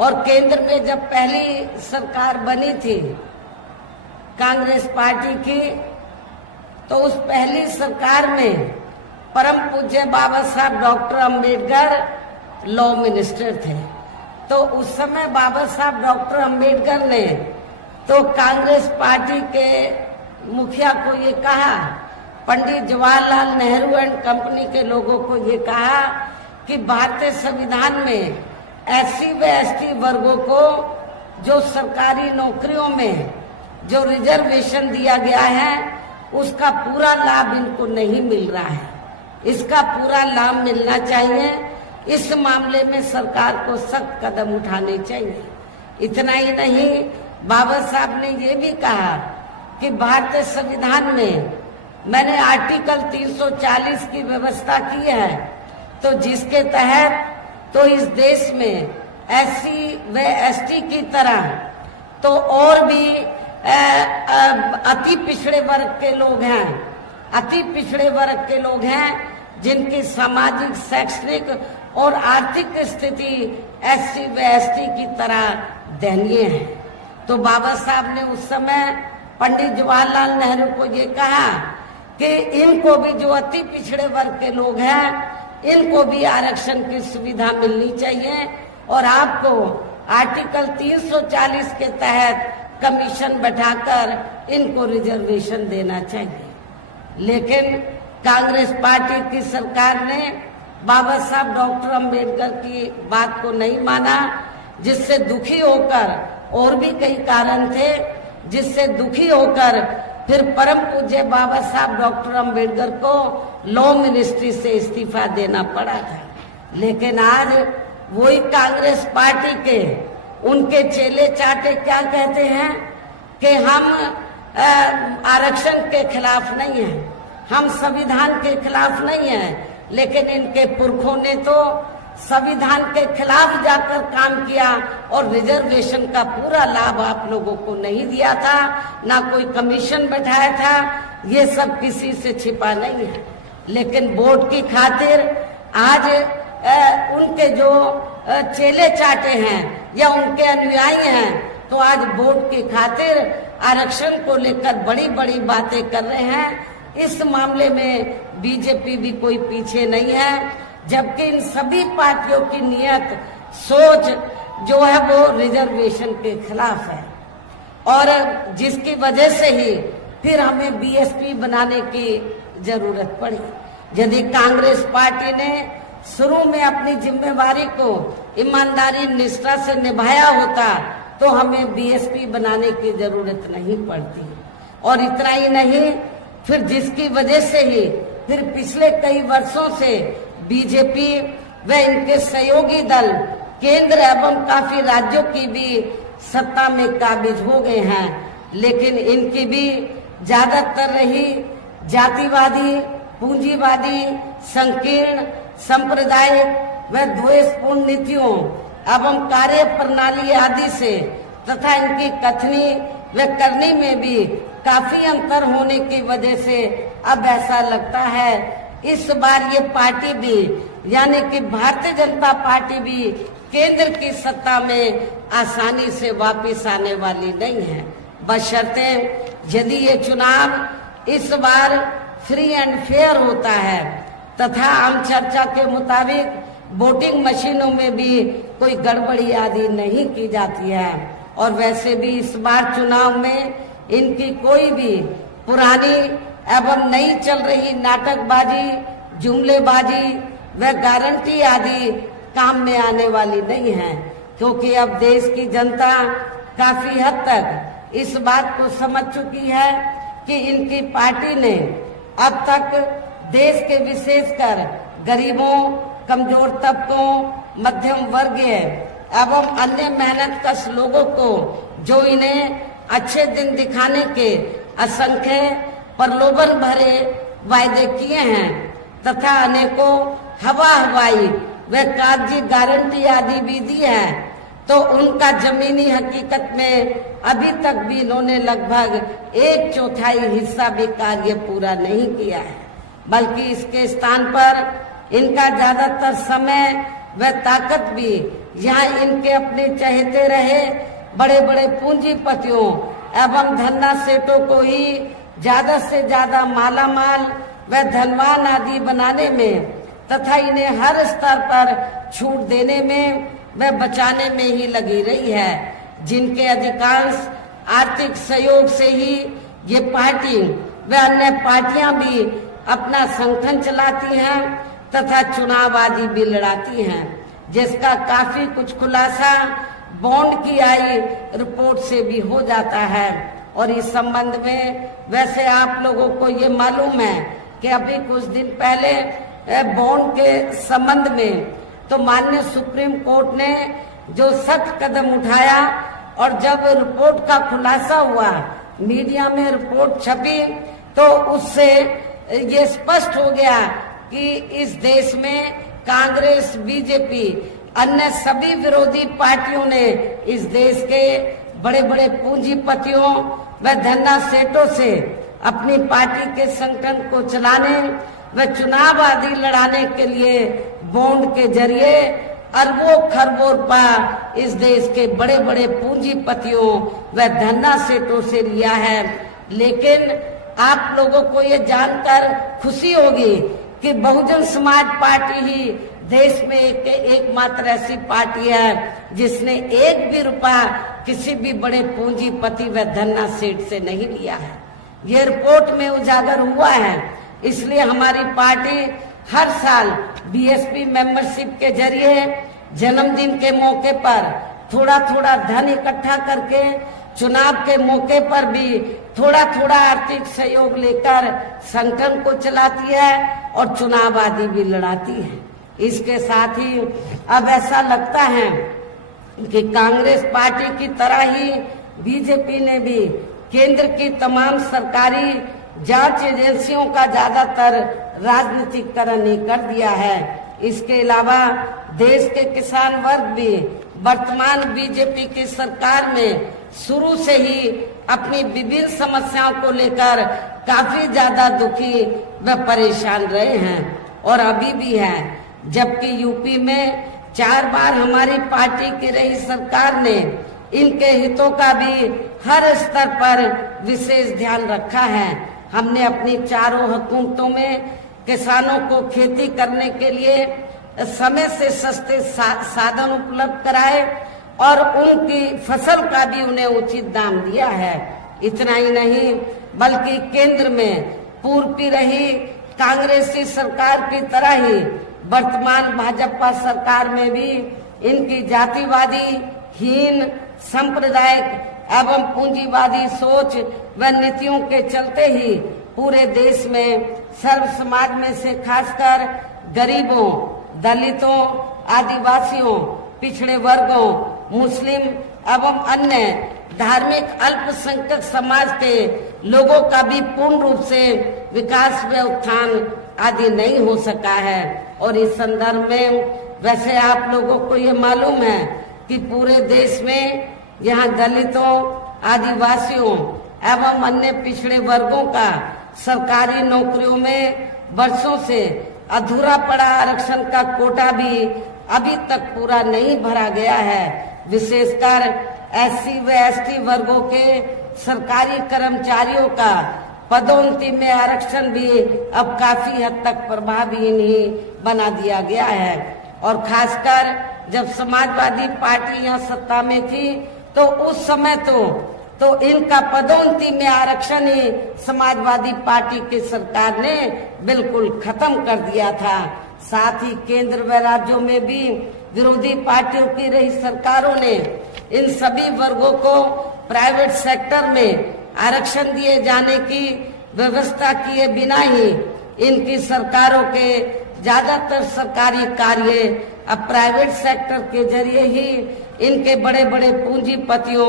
और केंद्र में जब पहली सरकार बनी थी कांग्रेस पार्टी की, तो उस पहली सरकार में परम पूज्य बाबा साहब डॉक्टर अंबेडकर लॉ मिनिस्टर थे। तो उस समय बाबा साहब डॉक्टर अंबेडकर ने तो कांग्रेस पार्टी के मुखिया को ये कहा, पंडित जवाहरलाल नेहरू एंड कंपनी के लोगों को ये कहा कि भारतीय संविधान में एससी व एसटी वर्गों को जो सरकारी नौकरियों में जो रिजर्वेशन दिया गया है उसका पूरा लाभ इनको नहीं मिल रहा है, इसका पूरा लाभ मिलना चाहिए। इस मामले में सरकार को सख्त कदम उठाने चाहिए। इतना ही नहीं, बाबा साहब ने ये भी कहा कि भारतीय संविधान में मैंने आर्टिकल 340 की व्यवस्था की है, तो जिसके तहत तो इस देश में एससी व एसटी की तरह तो और भी अति पिछड़े वर्ग के लोग हैं, अति पिछड़े वर्ग के लोग हैं जिनकी सामाजिक, शैक्षणिक और आर्थिक स्थिति एससी व एसटी की तरह दयनीय है। तो बाबा साहब ने उस समय पंडित जवाहरलाल नेहरू को ये कहा कि इनको भी, जो अति पिछड़े वर्ग के लोग हैं, इनको भी आरक्षण की सुविधा मिलनी चाहिए और आपको आर्टिकल 340 के तहत कमीशन बैठाकर इनको रिजर्वेशन देना चाहिए। लेकिन कांग्रेस पार्टी की सरकार ने बाबा साहब डॉक्टर अंबेडकर की बात को नहीं माना, जिससे दुखी होकर, और भी कई कारण थे जिससे दुखी होकर फिर परम पूज्य बाबा साहब डॉक्टर अंबेडकर को लॉ मिनिस्ट्री से इस्तीफा देना पड़ा था। लेकिन आज वही कांग्रेस पार्टी के उनके चेले चाटे क्या कहते हैं कि हम आरक्षण के खिलाफ नहीं हैं, हम संविधान के खिलाफ नहीं हैं, लेकिन इनके पुरखों ने तो संविधान के खिलाफ जाकर काम किया और रिजर्वेशन का पूरा लाभ आप लोगों को नहीं दिया था, ना कोई कमीशन बैठाया था। ये सब किसी से छिपा नहीं है। लेकिन वोट की खातिर आज उनके जो चेले चाटे हैं या उनके अनुयायी हैं, तो आज वोट की खातिर आरक्षण को लेकर बड़ी बड़ी बातें कर रहे हैं। इस मामले में बीजेपी भी कोई पीछे नहीं है, जबकि इन सभी पार्टियों की नियत, सोच जो है वो रिजर्वेशन के खिलाफ है, और जिसकी वजह से ही फिर हमें बीएसपी बनाने की जरूरत पड़ी। यदि कांग्रेस पार्टी ने शुरू में अपनी जिम्मेवारी को ईमानदारी, निष्ठा से निभाया होता तो हमें बीएसपी बनाने की जरूरत नहीं पड़ती। और इतना ही नहीं, फिर जिसकी वजह से ही फिर पिछले कई वर्षों से बीजेपी व इनके सहयोगी दल केंद्र एवं काफी राज्यों की भी सत्ता में काबिज हो गए हैं, लेकिन इनकी भी ज्यादातर रही जातिवादी, पूंजीवादी, संकीर्ण, सांप्रदायिक व द्वेषपूर्ण नीतियों एवं कार्य प्रणाली आदि से तथा इनकी कथनी व करनी में भी काफी अंतर होने की वजह से अब ऐसा लगता है इस बार ये पार्टी भी, यानी कि भारतीय जनता पार्टी भी केंद्र की सत्ता में आसानी से वापस आने वाली नहीं है, बशर्ते यदि ये चुनाव इस बार फ्री एंड फेयर होता है तथा आम चर्चा के मुताबिक वोटिंग मशीनों में भी कोई गड़बड़ी आदि नहीं की जाती है। और वैसे भी इस बार चुनाव में इनकी कोई भी पुरानी एवं नई चल रही नाटकबाजी, जुमलेबाजी व गारंटी आदि काम में आने वाली नहीं है, क्योंकि अब देश की जनता काफी हद तक इस बात को समझ चुकी है कि इनकी पार्टी ने अब तक देश के विशेषकर गरीबों, कमजोर तबकों, मध्यम वर्गीय एवं अन्य मेहनतकश लोगों को जो इन्हें अच्छे दिन दिखाने के असंख्य प्रलोभन भरे वायदे किए हैं तथा अनेकों हवाई व कागजी गारंटी आदि भी दी है, तो उनका जमीनी हकीकत में अभी तक भी इन्होंने लगभग 1/4 हिस्सा भी कार्य पूरा नहीं किया है, बल्कि इसके स्थान पर इनका ज्यादातर समय व ताकत भी यहाँ इनके अपने चहेते रहे बड़े बड़े पूंजीपतियों एवं धन्ना सेठों को ही ज्यादा से ज्यादा मालामाल व धनवान आदि बनाने में तथा इन्हें हर स्तर पर छूट देने में व बचाने में ही लगी रही है, जिनके अधिकांश आर्थिक सहयोग से ही ये पार्टी व अन्य पार्टियां भी अपना संगठन चलाती हैं तथा चुनाव आदि भी लड़ाती हैं, जिसका काफी कुछ खुलासा बॉन्ड की आई रिपोर्ट से भी हो जाता है। और इस संबंध में वैसे आप लोगों को ये मालूम है कि अभी कुछ दिन पहले बॉन्ड के संबंध में तो माननीय सुप्रीम कोर्ट ने जो सख्त कदम उठाया और जब रिपोर्ट का खुलासा हुआ, मीडिया में रिपोर्ट छपी, तो उससे ये स्पष्ट हो गया कि इस देश में कांग्रेस, बीजेपी, अन्य सभी विरोधी पार्टियों ने इस देश के बड़े बड़े पूंजीपतियों व धन्ना सेठों से अपनी पार्टी के संगठन को चलाने व चुनाव आदि लड़ाने के लिए बॉन्ड के जरिए अरबों खरबों रुपया इस देश के बड़े बड़े पूंजीपतियों व धन्ना सेठों से लिया है। लेकिन आप लोगों को ये जानकर खुशी होगी कि बहुजन समाज पार्टी ही देश में एकमात्र ऐसी पार्टी है जिसने एक भी रुपया किसी भी बड़े पूंजीपति व धन्ना सेठ से नहीं लिया है। ये रिपोर्ट में उजागर हुआ है। इसलिए हमारी पार्टी हर साल बीएसपी मेंबरशिप के जरिए जन्मदिन के मौके पर थोड़ा थोड़ा धन इकट्ठा करके चुनाव के मौके पर भी थोड़ा थोड़ा आर्थिक सहयोग लेकर संगठन को चलाती है और चुनाव आदि भी लड़ाती है। इसके साथ ही अब ऐसा लगता है कि कांग्रेस पार्टी की तरह ही बीजेपी ने भी केंद्र की तमाम सरकारी जांच एजेंसियों का ज्यादातर राजनीतिकरण ही कर दिया है। इसके अलावा देश के किसान वर्ग भी वर्तमान बीजेपी की सरकार में शुरू से ही अपनी विभिन्न समस्याओं को लेकर काफी ज्यादा दुखी व परेशान रहे हैं और अभी भी है। जबकि यूपी में 4 बार हमारी पार्टी की रही सरकार ने इनके हितों का भी हर स्तर पर विशेष ध्यान रखा है। हमने अपनी चारों हुकूमतों में किसानों को खेती करने के लिए समय से सस्ते साधन उपलब्ध कराए और उनकी फसल का भी उन्हें उचित दाम दिया है। इतना ही नहीं बल्कि केंद्र में पूर्व की रही कांग्रेसी सरकार की तरह ही वर्तमान भाजपा सरकार में भी इनकी जातिवादी, हीन, सांप्रदायिक एवं पूंजीवादी सोच व नीतियों के चलते ही पूरे देश में सर्व समाज में से खासकर गरीबों, दलितों, आदिवासियों, पिछड़े वर्गों, मुस्लिम एवं अन्य धार्मिक अल्पसंख्यक समाज के लोगों का भी पूर्ण रूप से विकास व उत्थान आदि नहीं हो सका है। और इस संदर्भ में वैसे आप लोगों को ये मालूम है कि पूरे देश में यहाँ दलितों, आदिवासियों एवं अन्य पिछड़े वर्गों का सरकारी नौकरियों में वर्षों से अधूरा पड़ा आरक्षण का कोटा भी अभी तक पूरा नहीं भरा गया है। विशेषकर एससी व एसटी वर्गों के सरकारी कर्मचारियों का पदोन्नति में आरक्षण भी अब काफी हद तक प्रभावहीन ही बना दिया गया है। और खासकर जब समाजवादी पार्टी यहाँ सत्ता में थी तो उस समय तो इनका पदोन्नति में आरक्षण ही समाजवादी पार्टी की सरकार ने बिल्कुल खत्म कर दिया था। साथ ही केंद्र व राज्यों में भी विरोधी पार्टियों की रही सरकारों ने इन सभी वर्गों को प्राइवेट सेक्टर में आरक्षण दिए जाने की व्यवस्था किए बिना ही इनकी सरकारों के ज्यादातर सरकारी कार्य अब प्राइवेट सेक्टर के जरिए ही इनके बड़े बड़े पूंजीपतियों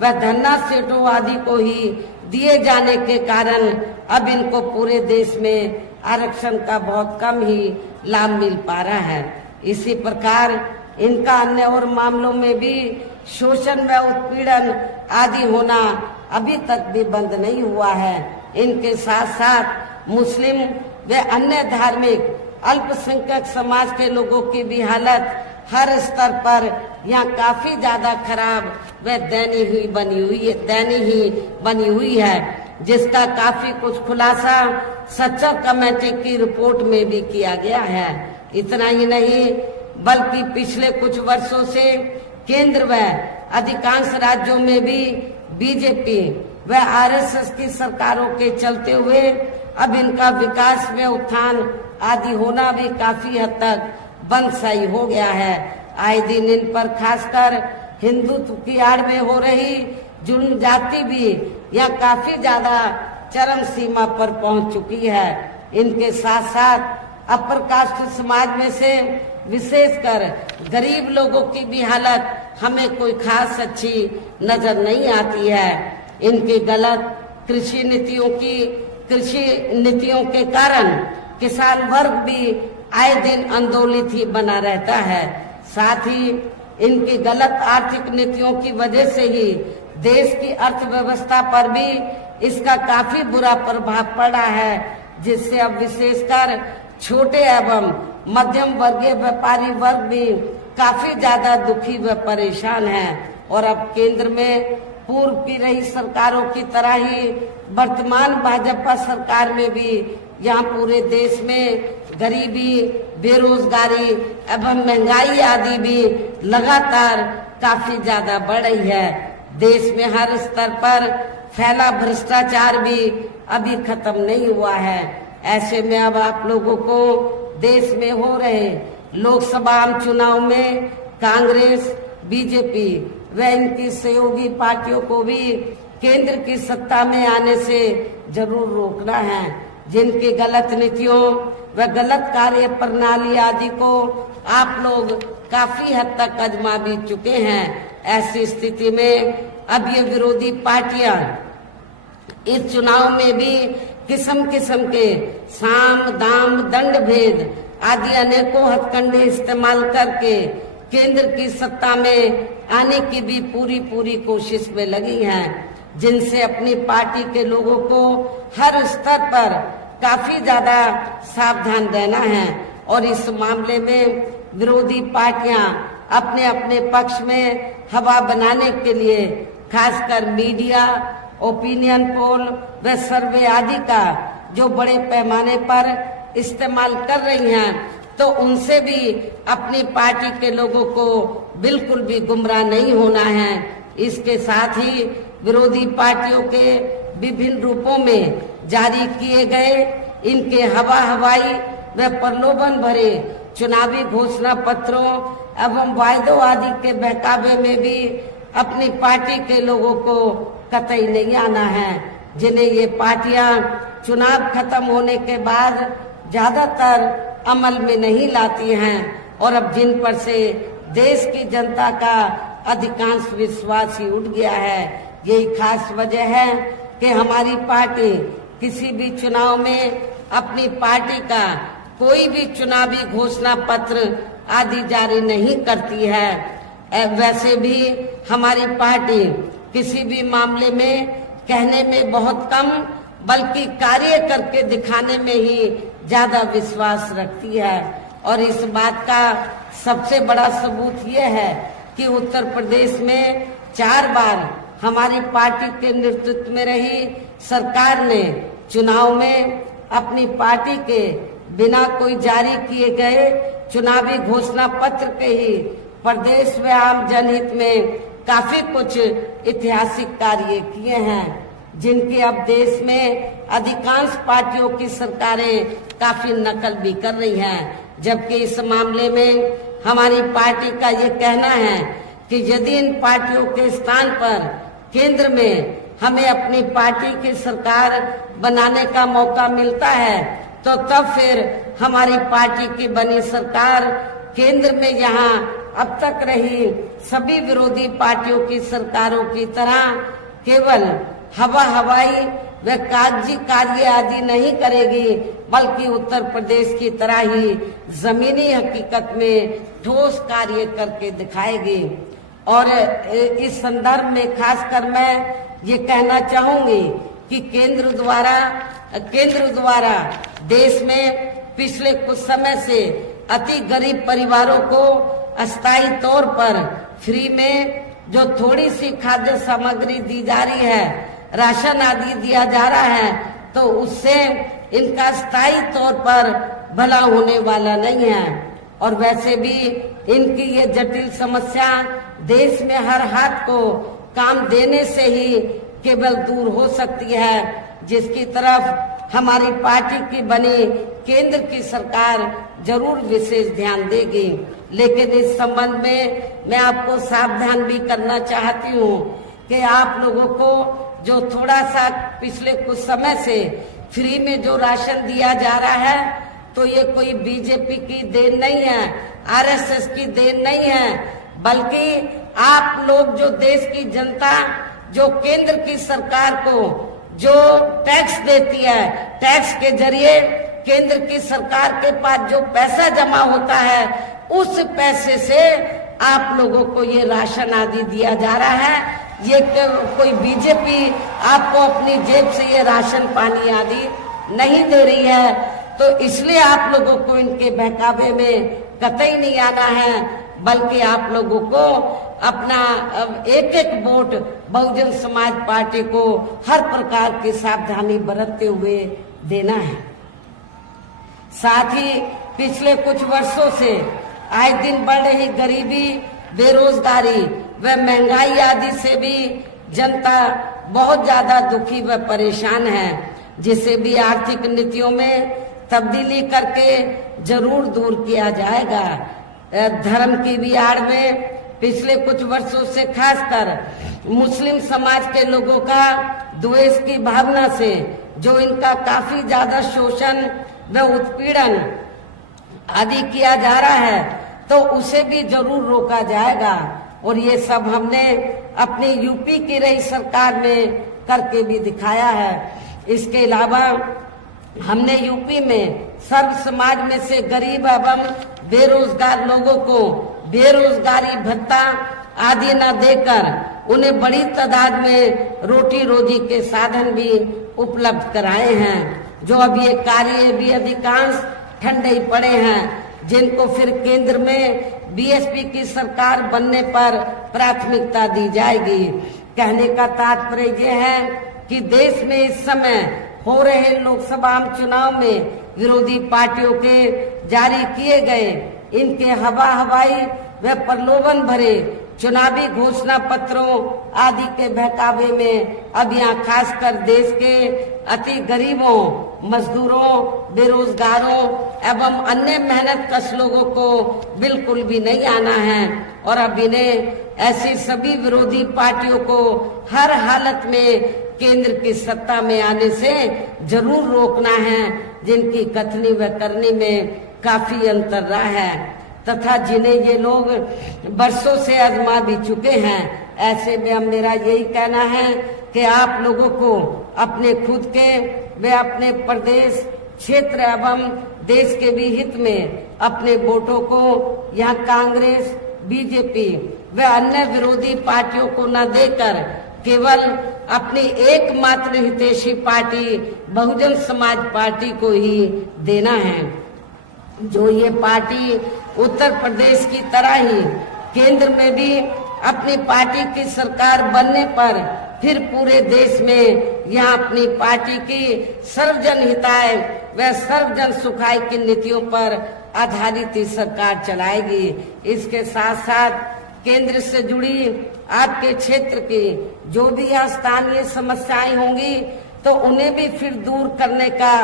व धन्ना सेठों आदि को ही दिए जाने के कारण अब इनको पूरे देश में आरक्षण का बहुत कम ही लाभ मिल पा रहा है। इसी प्रकार इनका अन्य और मामलों में भी शोषण व उत्पीड़न आदि होना अभी तक भी बंद नहीं हुआ है। इनके साथ साथ मुस्लिम व अन्य धार्मिक अल्पसंख्यक समाज के लोगों की भी हालत हर स्तर पर यहाँ काफी ज्यादा खराब व दयनीय बनी हुई है, जिसका काफी कुछ खुलासा सच्चर कमेटी की रिपोर्ट में भी किया गया है। इतना ही नहीं बल्कि पिछले कुछ वर्षों से केंद्र व अधिकांश राज्यों में भी बीजेपी व आरएसएस की सरकारों के चलते हुए अब इनका विकास में उत्थान आदि होना भी काफी हद तक बंदशाही हो गया है। आए दिन इन पर खासकर हिंदुत्व की आड़ में हो रही जुल्म जाति भी यह काफी ज्यादा चरम सीमा पर पहुंच चुकी है। इनके साथ साथ अपर कास्ट समाज में से विशेषकर गरीब लोगों की भी हालत हमें कोई खास अच्छी नजर नहीं आती है। इनकी गलत कृषि नीतियों के कारण किसान वर्ग भी आए दिन आंदोलित ही बना रहता है। साथ ही इनकी गलत आर्थिक नीतियों की वजह से ही देश की अर्थव्यवस्था पर भी इसका काफी बुरा प्रभाव पड़ा है, जिससे अब विशेषकर छोटे एवं मध्यम वर्गीय व्यापारी वर्ग भी काफी ज्यादा दुखी व परेशान है। और अब केंद्र में पूर्व की रही सरकारों की तरह ही वर्तमान भाजपा सरकार में भी यहाँ पूरे देश में गरीबी, बेरोजगारी एवं महंगाई आदि भी लगातार काफी ज्यादा बढ़ रही है। देश में हर स्तर पर फैला भ्रष्टाचार भी अभी खत्म नहीं हुआ है। ऐसे में अब आप लोगों को देश में हो रहे लोकसभा आम चुनाव में कांग्रेस, बीजेपी व इनकी सहयोगी पार्टियों को भी केंद्र की सत्ता में आने से जरूर रोकना है। जिनकी गलत नीतियों व गलत कार्य प्रणाली आदि को आप लोग काफी हद तक आजमा भी चुके हैं। ऐसी स्थिति में अब ये विरोधी पार्टियां इस चुनाव में भी किस्म किस्म के साम दाम दंड भेद आदि अनेकों हथकंडे इस्तेमाल करके केंद्र की सत्ता में आने की भी पूरी कोशिश में लगी हैं, जिनसे अपनी पार्टी के लोगों को हर स्तर पर काफी ज्यादा सावधान रहना है। और इस मामले में विरोधी पार्टियां अपने अपने पक्ष में हवा बनाने के लिए खासकर मीडिया, ओपिनियन पोल व सर्वे आदि का जो बड़े पैमाने पर इस्तेमाल कर रही हैं, तो उनसे भी अपनी पार्टी के लोगों को बिल्कुल भी गुमराह नहीं होना है। इसके साथ ही विरोधी पार्टियों के विभिन्न रूपों में जारी किए गए इनके हवाई व प्रलोभन भरे चुनावी घोषणा पत्रों एवं वायदों आदि के बहकावे में भी अपनी पार्टी के लोगों को कतई नहीं आना है, जिन्हें ये पार्टियां चुनाव खत्म होने के बाद ज्यादातर अमल में नहीं लाती हैं। और अब जिन पर से देश की जनता का अधिकांश विश्वास ही उठ गया है। यही खास वजह है कि हमारी पार्टी किसी भी चुनाव में अपनी पार्टी का कोई भी चुनावी घोषणा पत्र आदि जारी नहीं करती है। वैसे भी हमारी पार्टी किसी भी मामले में कहने में बहुत कम बल्कि कार्य करके दिखाने में ही ज्यादा विश्वास रखती है। और इस बात का सबसे बड़ा सबूत ये है कि उत्तर प्रदेश में 4 बार हमारी पार्टी के नेतृत्व में रही सरकार ने चुनाव में अपनी पार्टी के बिना कोई जारी किए गए चुनावी घोषणा पत्र के ही प्रदेश व आम जनहित में काफी कुछ ऐतिहासिक कार्य किए हैं, जिनकी अब देश में अधिकांश पार्टियों की सरकारें काफी नकल भी कर रही हैं। जबकि इस मामले में हमारी पार्टी का ये कहना है कि यदि इन पार्टियों के स्थान पर केंद्र में हमें अपनी पार्टी की सरकार बनाने का मौका मिलता है, तो तब फिर हमारी पार्टी की बनी सरकार केंद्र में यहाँ अब तक रही सभी विरोधी पार्टियों की सरकारों की तरह केवल हवाई व कागजी कार्य आदि नहीं करेगी, बल्कि उत्तर प्रदेश की तरह ही जमीनी हकीकत में ठोस कार्य करके दिखाएगी। और इस संदर्भ में खासकर मैं ये कहना चाहूंगी कि केंद्र द्वारा देश में पिछले कुछ समय से अति गरीब परिवारों को अस्थायी तौर पर फ्री में जो थोड़ी सी खाद्य सामग्री दी जा रही है, राशन आदि दिया जा रहा है, तो उससे इनका स्थायी तौर पर भला होने वाला नहीं है। और वैसे भी इनकी ये जटिल समस्या देश में हर हाथ को काम देने से ही केवल दूर हो सकती है, जिसकी तरफ हमारी पार्टी की बनी केंद्र की सरकार जरूर विशेष ध्यान देगी। लेकिन इस संबंध में मैं आपको सावधान भी करना चाहती हूँ कि आप लोगों को जो थोड़ा सा पिछले कुछ समय से फ्री में जो राशन दिया जा रहा है, तो ये कोई बीजेपी की देन नहीं है, आरएसएस की देन नहीं है, बल्कि आप लोग जो देश की जनता जो केंद्र की सरकार को जो टैक्स देती है, टैक्स के जरिए केंद्र की सरकार के पास जो पैसा जमा होता है, उस पैसे से आप लोगों को ये राशन आदि दिया जा रहा है। ये कोई बीजेपी आपको अपनी जेब से ये राशन पानी आदि नहीं दे रही है। तो इसलिए आप लोगों को इनके बहकावे में कतई नहीं आना है, बल्कि आप लोगों को अपना एक एक वोट बहुजन समाज पार्टी को हर प्रकार की सावधानी बरतते हुए देना है। साथ ही पिछले कुछ वर्षों से आए दिन बढ़ रही गरीबी, बेरोजगारी व महंगाई आदि से भी जनता बहुत ज्यादा दुखी व परेशान है, जिसे भी आर्थिक नीतियों में तब्दीली करके जरूर दूर किया जाएगा। धर्म की भी आड़ में पिछले कुछ वर्षों से खासकर मुस्लिम समाज के लोगों का द्वेष की भावना से जो इनका काफी ज्यादा शोषण व उत्पीड़न आदि किया जा रहा है, तो उसे भी जरूर रोका जाएगा। और ये सब हमने अपनी यूपी की रही सरकार में करके भी दिखाया है। इसके अलावा हमने यूपी में सर्व समाज में से गरीब एवं बेरोजगार लोगों को बेरोजगारी भत्ता आदि न देकर उन्हें बड़ी तादाद में रोटी रोजी के साधन भी उपलब्ध कराए हैं। जो अब ये कार्य भी अधिकांश ठंडे ही पड़े हैं, जिनको फिर केंद्र में बीएसपी की सरकार बनने पर प्राथमिकता दी जाएगी। कहने का तात्पर्य यह है कि देश में इस समय हो रहे लोकसभा चुनाव में विरोधी पार्टियों के जारी किए गए इनके हवाई व प्रलोभन भरे चुनावी घोषणा पत्रों आदि के बहकावे में अब यहाँ खासकर देश के अति गरीबों, मजदूरों, बेरोजगारों एवं अन्य मेहनत कश लोगों को बिल्कुल भी नहीं आना है। और अब इन्हें ऐसी सभी विरोधी पार्टियों को हर हालत में केंद्र की सत्ता में आने से जरूर रोकना है, जिनकी कथनी व करनी में काफी अंतर रहा है तथा जिन्हें ये लोग बरसों से आजमा भी चुके हैं। ऐसे में अब मेरा यही कहना है कि आप लोगों को अपने खुद के व अपने प्रदेश, क्षेत्र एवं देश के भी हित में अपने वोटों को यहाँ कांग्रेस, बीजेपी व अन्य विरोधी पार्टियों को न देकर केवल अपनी एकमात्र हितैषी पार्टी बहुजन समाज पार्टी को ही देना है। जो ये पार्टी उत्तर प्रदेश की तरह ही केंद्र में भी अपनी पार्टी की सरकार बनने पर फिर पूरे देश में यहाँ अपनी पार्टी की सर्वजन हिताय व सर्वजन सुखाय की नीतियों पर आधारित सरकार चलाएगी। इसके साथ साथ केंद्र से जुड़ी आपके क्षेत्र की जो भी यहाँ स्थानीय समस्याएं होंगी, तो उन्हें भी फिर दूर करने का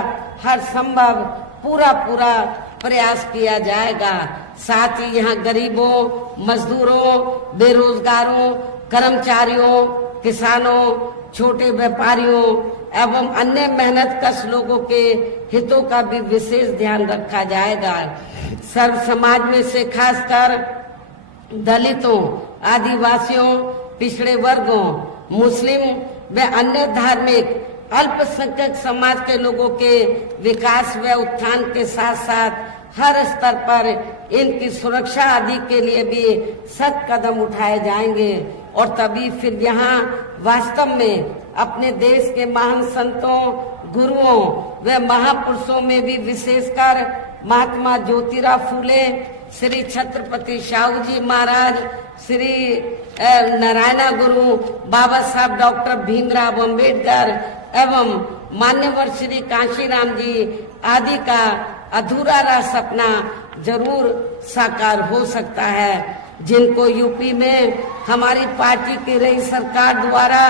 हर संभव पूरा प्रयास किया जाएगा। साथ ही यहाँ गरीबों, मजदूरों, बेरोजगारों, कर्मचारियों, किसानों, छोटे व्यापारियों एवं अन्य मेहनत कश लोगों के हितों का भी विशेष ध्यान रखा जाएगा। सर्व समाज में से खासकर दलितों, आदिवासियों, पिछड़े वर्गों, मुस्लिम व अन्य धार्मिक अल्पसंख्यक समाज के लोगों के विकास व उत्थान के साथ साथ हर स्तर पर इनकी सुरक्षा आदि के लिए भी सख्त कदम उठाए जाएंगे। और तभी फिर यहाँ वास्तव में अपने देश के महान संतों, गुरुओं व महापुरुषों में भी विशेषकर महात्मा ज्योतिराव फूले श्री छत्रपति शाहू जी महाराज, श्री नारायण गुरु, बाबा साहब डॉक्टर भीमराव अंबेडकर एवं मान्यवर श्री कांशीराम जी आदि का अधूरा रहा सपना जरूर साकार हो सकता है, जिनको यूपी में हमारी पार्टी की रही सरकार द्वारा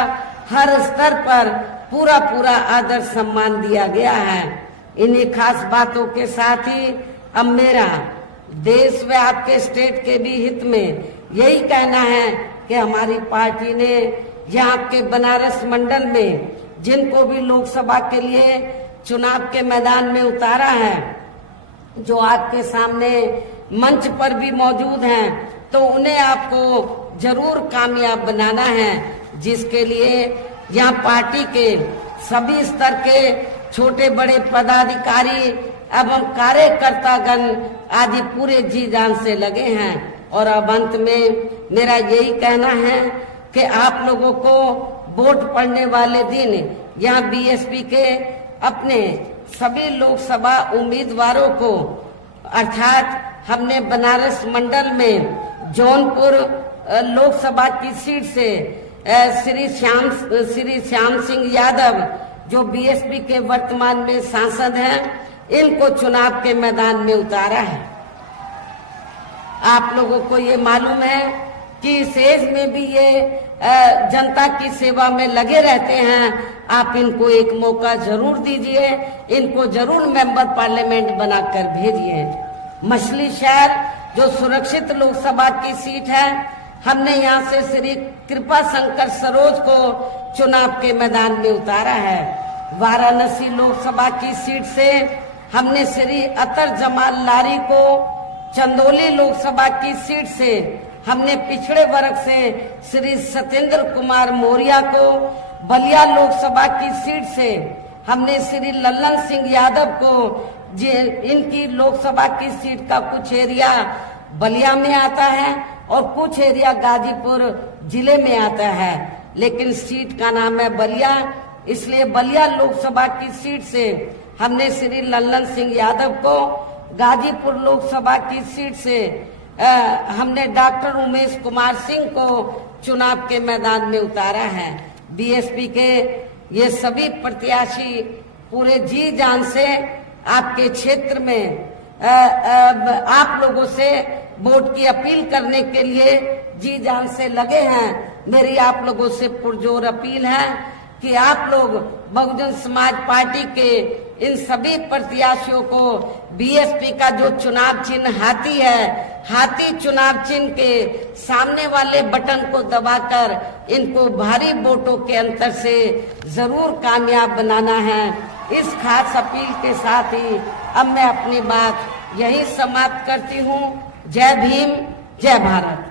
हर स्तर पर पूरा पूरा आदर सम्मान दिया गया है। इन्हीं खास बातों के साथ ही अब मेरा देश व आपके स्टेट के भी हित में यही कहना है कि हमारी पार्टी ने यहाँ के बनारस मंडल में जिनको भी लोकसभा के लिए चुनाव के मैदान में उतारा है, जो आपके सामने मंच पर भी मौजूद हैं, तो उन्हें आपको जरूर कामयाब बनाना है, जिसके लिए यहाँ पार्टी के सभी स्तर के छोटे बड़े पदाधिकारी एवं कार्यकर्तागण आदि पूरे जी जान से लगे हैं। और अब अंत में मेरा यही कहना है कि आप लोगों को वोट पड़ने वाले दिन यहाँ बीएसपी के अपने सभी लोकसभा उम्मीदवारों को, अर्थात हमने बनारस मंडल में जौनपुर लोकसभा की सीट से श्री श्याम सिंह यादव जो बीएसपी के वर्तमान में सांसद हैं, इनको चुनाव के मैदान में उतारा है। आप लोगों को ये मालूम है कि इस एज में भी ये जनता की सेवा में लगे रहते हैं। आप इनको एक मौका जरूर दीजिए, इनको जरूर मेंबर पार्लियामेंट बनाकर भेजिए। मछली शहर जो सुरक्षित लोकसभा की सीट है, हमने यहाँ से श्री कृपा शंकर सरोज को चुनाव के मैदान में उतारा है। वाराणसी लोकसभा की सीट से हमने श्री अतर जमाल लारी को, चंदौली लोकसभा की सीट से हमने पिछड़े वर्ग से श्री सत्येंद्र कुमार मौर्य को, बलिया लोकसभा की सीट से हमने श्री लल्लन सिंह यादव को, इनकी लोकसभा की सीट का कुछ एरिया बलिया में आता है और कुछ एरिया गाजीपुर जिले में आता है, लेकिन सीट का नाम है बलिया, इसलिए बलिया लोकसभा की सीट से हमने श्री लल्लन सिंह यादव को, गाजीपुर लोकसभा की सीट से हमने डॉक्टर उमेश कुमार सिंह को चुनाव के मैदान में उतारा है। बीएसपी के ये सभी प्रत्याशी पूरे जी जान से आपके क्षेत्र में आप लोगों से वोट की अपील करने के लिए जी जान से लगे हैं। मेरी आप लोगों से पुरजोर अपील है कि आप लोग बहुजन समाज पार्टी के इन सभी प्रत्याशियों को बीएसपी का जो चुनाव चिन्ह हाथी है, हाथी चुनाव चिन्ह के सामने वाले बटन को दबाकर इनको भारी वोटों के अंतर से जरूर कामयाब बनाना है। इस खास अपील के साथ ही अब मैं अपनी बात यही समाप्त करती हूँ। जय भीम, जय भारत।